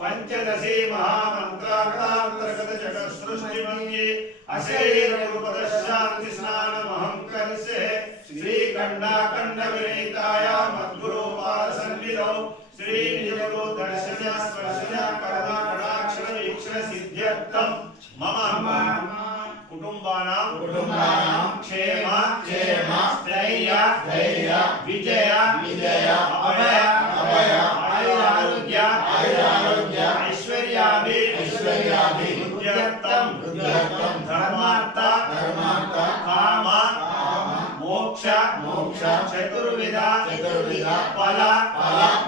पंचदशी महामंत्रार्थांतर्गत जगत सृष्टि मंगे अशरीर रूपदशांति स्नानमहं करिष्ये श्री खंडाखंड विनीताय मद्गुरो पादसन्निधौ श्री निजगुरु दर्शन स्पर्शन करुणा कटाक्ष वीक्षण सिद्ध्यर्थम मम कुटुंबानां क्षेम स्थैर्य विजय अभय आयुरारोग्य ऐश्वर्यादि बुद्ध्यर्थम धर्मार्थ काम मोक्ष चतुर्विध फल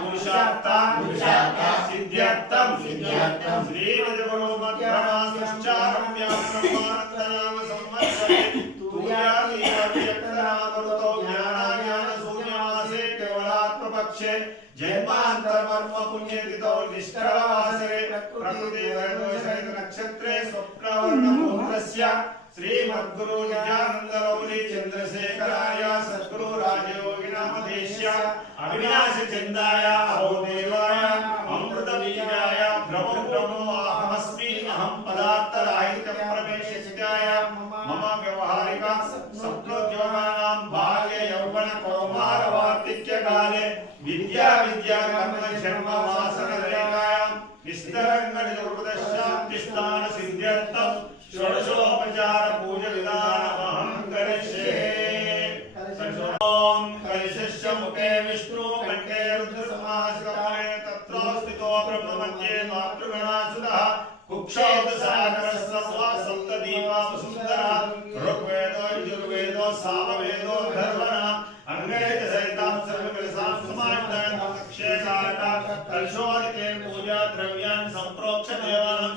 पुरुषार्थ सिद्ध्यर्थम श्री निजगुरु मध्यामासश्चारम्यां ब्रह्मानन्दनाम संवत्सरे तुर्यादिव्यक्तनामरुतौ ज्ञानाज्ञानशून्यमासे केवलात्मपक्षे जन्मान्तरमर्म पुण्यतिथौ निष्कळवासरे प्रकृतिवैदोषैत नक्षत्रे स्वप्नवर्णमुहूर्तस्य श्रीमद्गुरु नित्यानन्दलौली चन्द्रशेखराय सद्गुरु राजयोगिनामधेश्य अविनाश चन्दाय अहोदेवाय अमृतबीजाय ब्रह्मो अहमस्मि अहं पदार्थराहित्यं प्रवेशिष्टाय मम व्यवहारिक सप्तोद्योगानां बाल्य यौवन कौमार वार्धक्यकाले विद्या कर्म जन्म वासन रेखायां विस्तरङ्गनिर्वृतशान्तिस्थान सिद्ध्यर्थं षोडशोपचार पूज विधानमहं करिष्ये। ओम कलशस्य मुखे विष्णु कंठे रुद्र समाश्रमे तत्र स्थितो ब्रह्म मध्ये मातृगणासुतः कुक्षोदसागरस्य सप्तदीपा वसुन्धरा ऋग्वेदो यजुर्वेदो सामवेदो धर्मणा अंगेत सहितां सर्वकलसां समाहितां अक्षयकारक कलशोदिते पूजा द्रव्यान् संप्रोक्ष देवानां